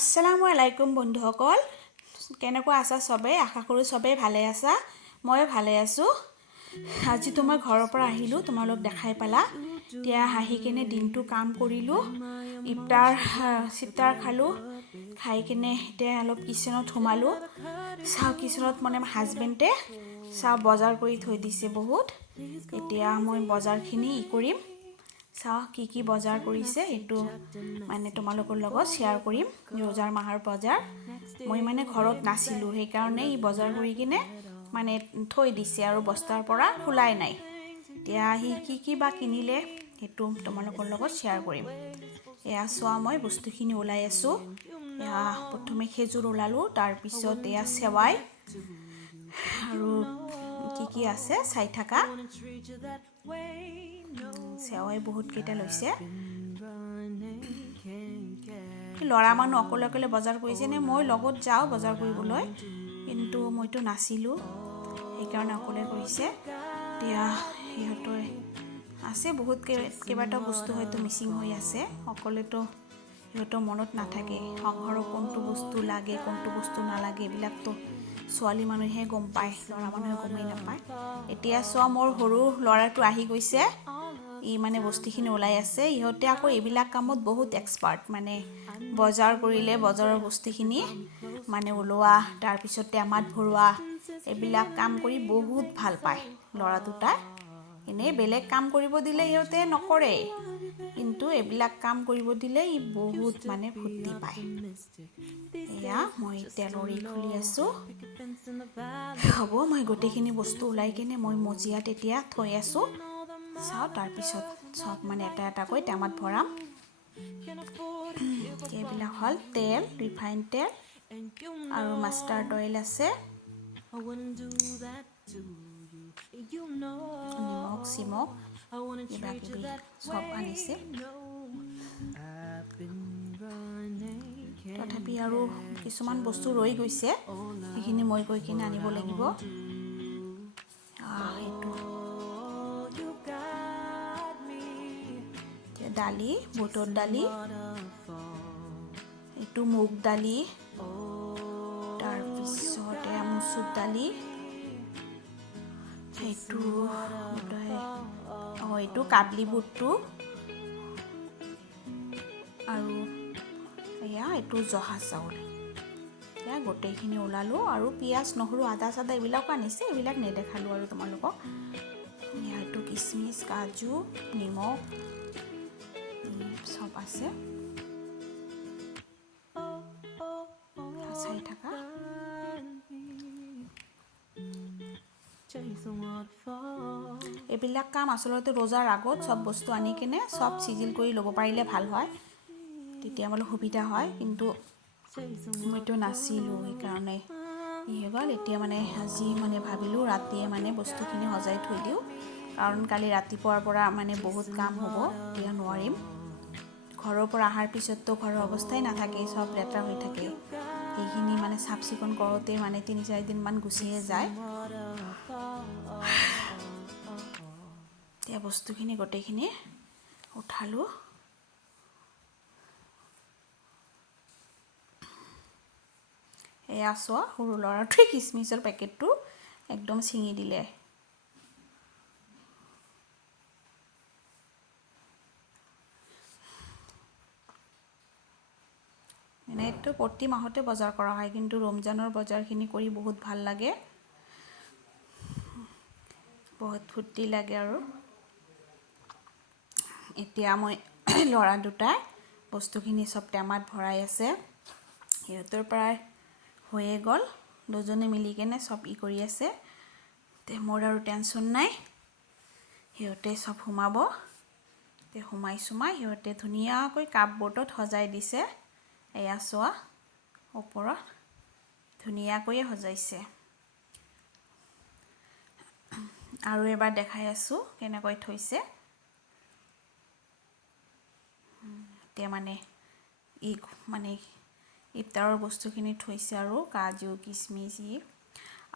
আসসালামু আলাইকুম বন্ধুসকল কেনেকুৱা আছা সবে আশা কৰো সবে ভালে আছা মই ভালে আছো আজি তো মই ঘৰৰ পৰা আহিলো তোমালোক দেখাই পালা তিয়া আহি কিনে দিনটো কাম কৰিলো ইফতাৰ খালো খাই কিনে এতিয়া অলপ কিচেনত সোমালো চাও কিচেনত মানে হাজবেণ্ডে চাও বজাৰ কৰি থৈ দিছে বহুত এতিয়া মই বজাৰখিনি কৰিম চাও কি বজাৰ কৰিছে এটো মানে তোমালোকৰ লগত শেয়াৰ কৰিম ৰজাৰ মাহৰ বজাৰ মই মানে ঘৰত নাছিলো সেই কাৰণে ই বজাৰ কৰি কিনে মানে থৈ দিছে আৰু বস্তাৰ পৰা খুলাই নাই এতিয়া কি বা কিনিলে হেতু তোমালোকৰ লগত শেয়াৰ কৰিম এয়া সোৱা মই বস্তুখিনি ওলাই আছো এয়া প্ৰথমে খেজুৰ ওলালো তাৰ পিছত এয়া সেৱাই আৰু কি আছে চাই থাকা সেৱাই বহুত কেইটা লৈছে লৰা মানুহ অকলে বজাৰ কৰিছে নে মই লগত যাও বজাৰ কৰিবলৈ কিন্তু মইতো নাছিলো এই কাৰণে অকলে কৰিছে এতিয়া ইহঁতৰ আছে বহুত কেইবাটা বস্তু হয়তো মিসিং হৈ আছে অকলেতো ইহঁতৰ মনত নাথাকে সংঘৰৰ কোনটো বস্তু লাগে কোনটো বস্তু নালাগে এইবিলাকতো ছোৱালী মানুহে গম পায় লৰা মানুহে গমেই নাপায় এতিয়া সোৱা মোৰ সৰু লৰাটো আহি গৈছে ই মানে বস্তুখিনি ওলাই আছে ইহঁতে আকৌ এইবিলাক কামত বহুত এক্সপাৰ্ট মানে বজাৰ কৰিলে বজাৰৰ বস্তুখিনি মানে ওলোৱা তাৰ পিছত টেমাত ভৰোৱা এইবিলাক কাম কৰি বহুত ভাল পায় লৰা দুটা এনে বেলেগ কাম কৰিব দিলে ইহঁতে নকৰে কিন্তু এইবিলাক কাম কৰিব দিলে ই বহুত মানে ফুৰ্তি পায় এয়া মই তেলৰি খুলি আছো হ'ব মই গোটেইখিনি বস্তু ওলাই কিনে মই মজিয়াত এতিয়া থৈ আছো চাও তাৰ পিছত সব মানে এটা কৈ টেমাত ভৰাম এইবিলাক হল তেল ৰিফাইন তেল আৰু মাষ্টাৰ্ড অইল আছে নিমখ চিমখ কিবা কিবি সব আনিছে তথাপি আৰু কিছুমান বস্তু ৰৈ গৈছে সেইখিনি মই গৈ কিনে আনিব লাগিব এইটো দালি বুটৰ দালি এইটো মুগ দালি তাৰ পিছত মচুৰ দালি এইটো কাবলি বুটটো আৰু এয়া এইটো জহা চাউল এয়া গোটেইখিনি ওলালো আৰু পিয়াজ নহৰু আদা চাদা এইবিলাক আনিছে এইবিলাক নেদেখালো আৰু তোমালোকক এইটো কিচমিচ কাজু নিমখ সব আছে চাই থাকা এইবিলাক কাম আসলতে ৰোজাৰ আগত সব বস্তু আনি কিনে সব সিজিল কৰি ল'ব পাৰিলে ভাল হয় তেতিয়া মানে সুবিধা হয় কিন্তু মইতো নাছিলো এই কাৰণে ইহেগল এতিয়া মানে আজি মানে ভাবিলো ৰাতিয়ে মানে বস্তুখিনি সজাই থৈ দিও কাৰণ কালি ৰাতিপুৱাৰ পৰা মানে বহুত কাম হ'ব এতিয়া নোৱাৰিম ঘৰৰ পৰা আহাৰ পিছততো ঘৰৰ অৱস্থাই নাথাকে সব লেতেৰা হৈ থাকে এইখিনি মানে সাফ চিকুণ কৰোতে মানে 3-4 দিন মান গুছিয়ে যায় এতিয়া বস্তুখিনি গোটেইখিনি উঠালো এয়া সোৱা সৰু লৰাটোৱে কিচমিচৰ পেকেটটো একদম ছিঙি দিলে এনেটো প্ৰতি মাহতে বজাৰ কৰা হয় কিন্তু ৰমজানৰ বজাৰখিনি কৰি বহুত ভাল লাগে বহুত ফুৰ্তি লাগে আৰু এতিয়া মই লৰা দুটা বস্তুখিনি সব টেমাত ভৰাই আছে সিহঁতৰ প্ৰায় হৈয়ে গল দুজনে মিলি কেনে সব কৰি আছে তে মোৰ আৰু টেনচন নাই সিহঁতে সব সোমাব তে সোমাই সিহঁতে ধুনীয়াকৈ কাপবোৰ্ডত সজাই দিছে এয়া সোৱা ওপৰত ধুনীয়াকৈ সজাইছে আৰু এবাৰ দেখাই আছো কেনেকৈ থৈছে তে মানে ইফতাৰৰ বস্তুখিনি থৈছে আৰু কাজু কিচমিচ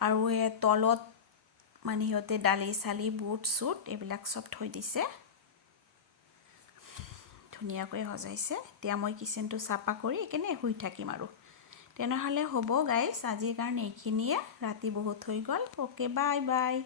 আৰু এই তলত মানে সিহঁতে দালি চালি বুট চুট এইবিলাক সব থৈ দিছে ধুনীয়াকৈ সজাইছে এতিয়া মই কিচেনটো চাফা কৰি একেনে শুই থাকিম আৰু তেনেহ'লে হ'ব গাইছ আজিৰ কাৰণে এইখিনিয়ে ৰাতি বহুত হৈ গ'ল ওকে বাই বাই